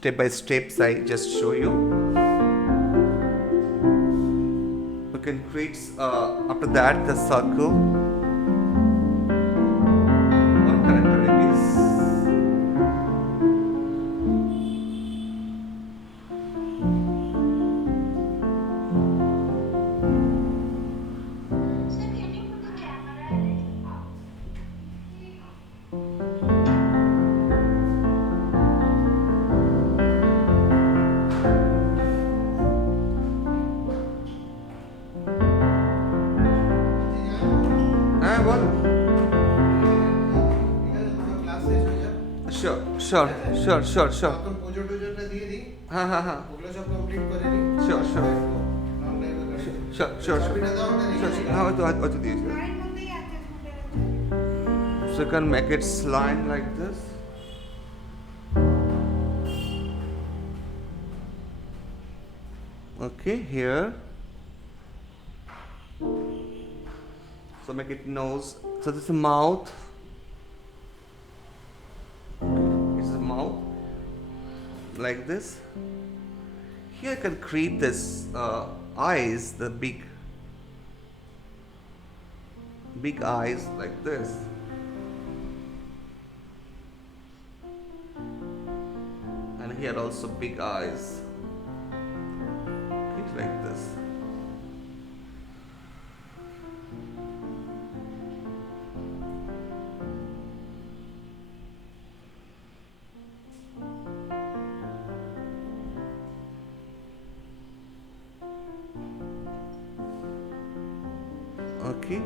step by steps I just show you. We can create after that the circle. What character it is? What? Sure. Sure. How to do this? So you can make it slime like this. Okay, here. So make it nose. So this is mouth. This is mouth. Like this. Here you can create this eyes, the big eyes like this. And here also big eyes. Okay, like this. Okay.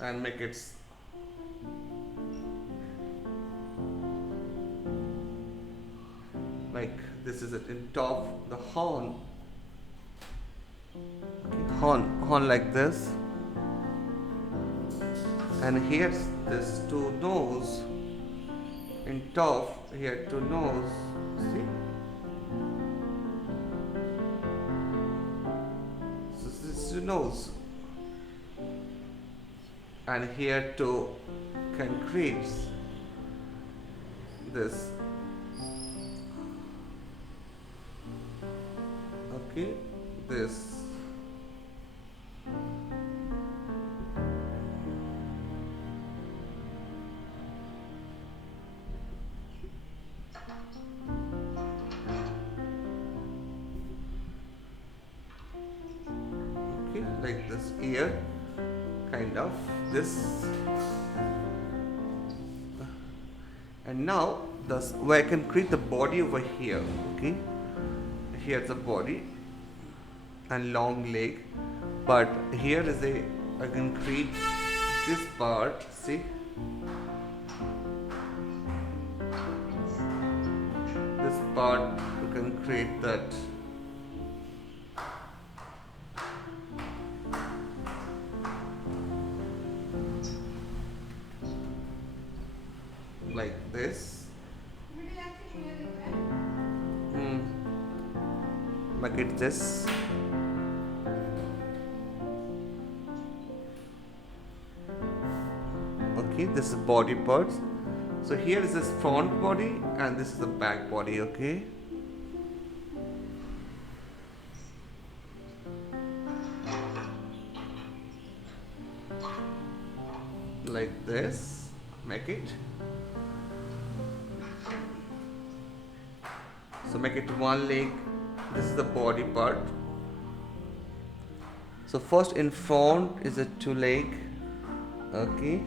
And make it like this is it in top the horn. Okay, horn like this. And here's this two nose in top, here two nose. See? So this is your nose. And here too can create this. Okay, this. Okay, like this ear, kind of this. And now this where I can create the body over here. Okay, here's the body and long leg, but here is I can create this part. See, this part you can create that. Like this. Make it this. Okay, this is body parts. So here is this front body and this is the back body. Okay. Like this. Make it. So make it one leg. This is the body part. So first in front is a two leg. Okay.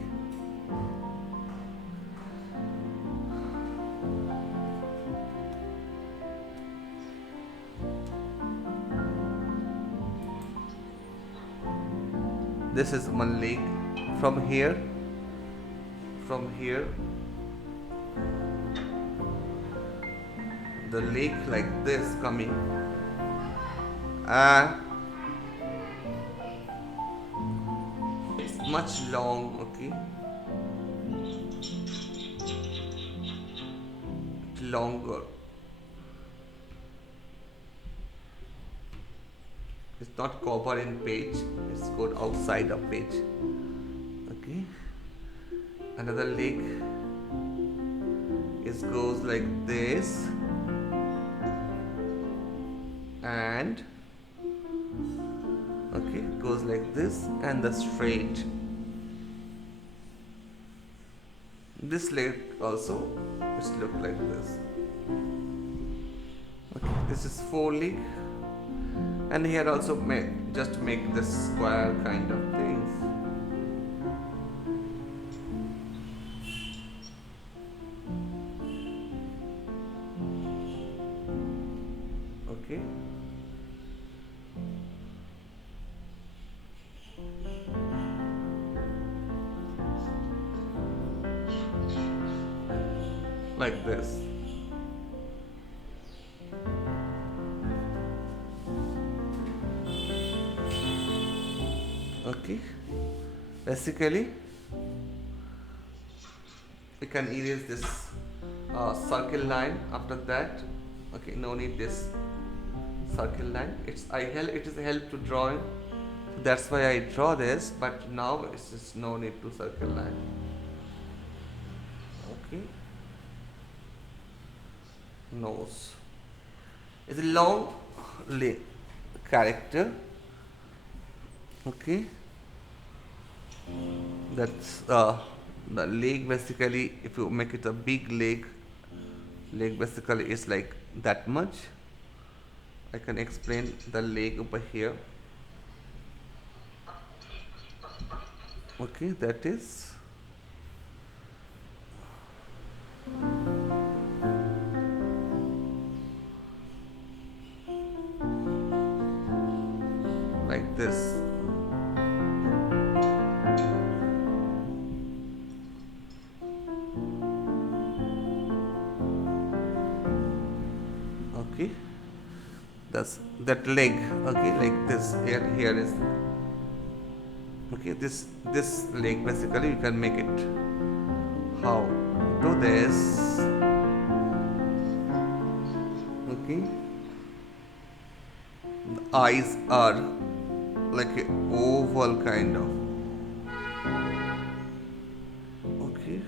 This is one leg. From here the leg like this coming. It's much long. Okay, longer. It's not covered in page, it's got outside of page. Okay, Another leg is goes like this, and okay, goes like this, and the straight. This leg also is look like this. Okay, this is 4 leg, and here also just make this square kind of things. Okay. Like this. Okay. Basically, we can erase this circle line after that. Okay, no need this circle line. It is a help to drawing. That's why I draw this, but now it's just no need to circle line. Okay. Nose. It's a long character. Okay. That's the leg. Basically, if you make it a big leg basically is like that much. I can explain the leg over here. Okay, that is like this. Okay, that's that leg. Okay, like this. Here is okay. This leg basically you can make it. How? Do this. Okay. The eyes are like a oval kind of. Okay.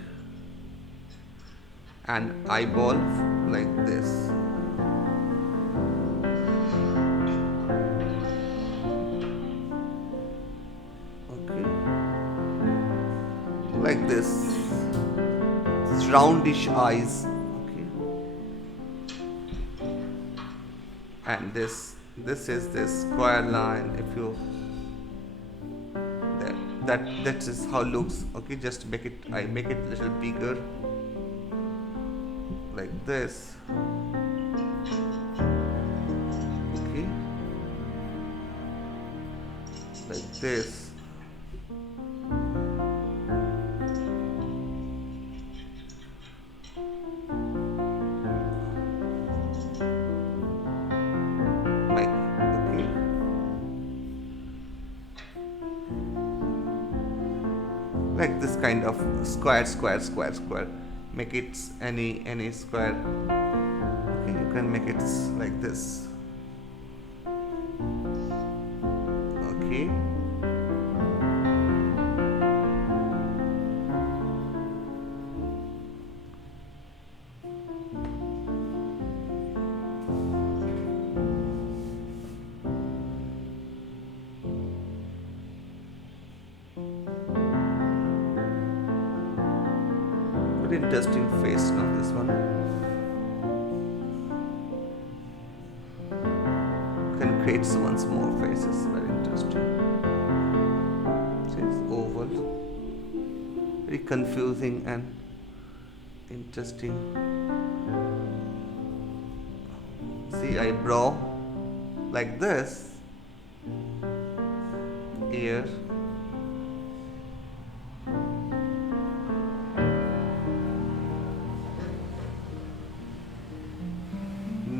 And eyeball like this. Okay. Like this. Roundish eyes. Okay. And this is this square line. If you that is how it looks. Okay, just make it, I make it a little bigger like this. Okay, like this. Like this kind of square. Make it any square. Okay, you can make it like this. Okay. Very interesting face now, this one. Can create once more faces. Very interesting. See, it's oval. Very confusing and interesting. See, eyebrow like this. Ear.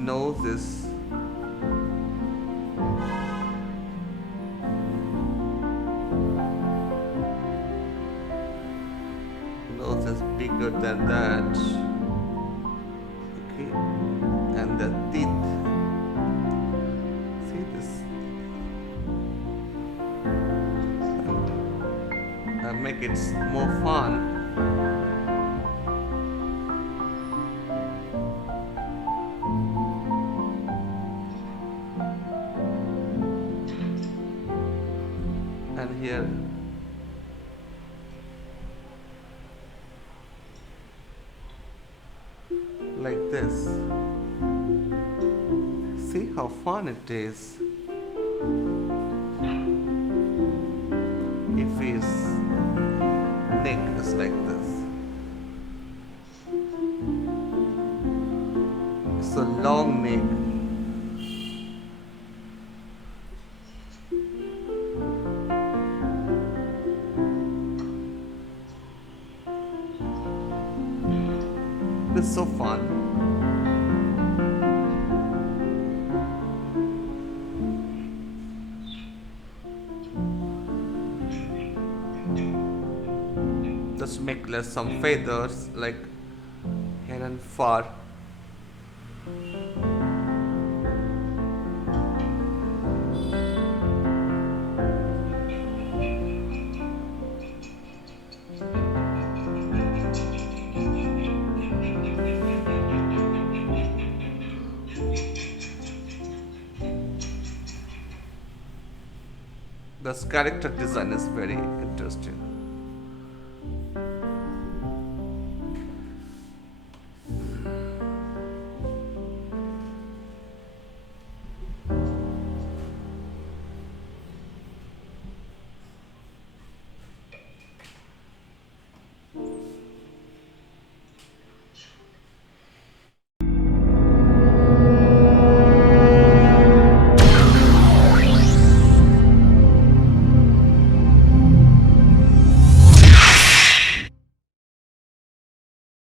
Nose is bigger than that. Okay, and the teeth. See this? And make it more fun. like this. See how fun it is. If his neck is like this. It's a long neck. It's so fun. Just make some feathers like here and far. This character design is very interesting.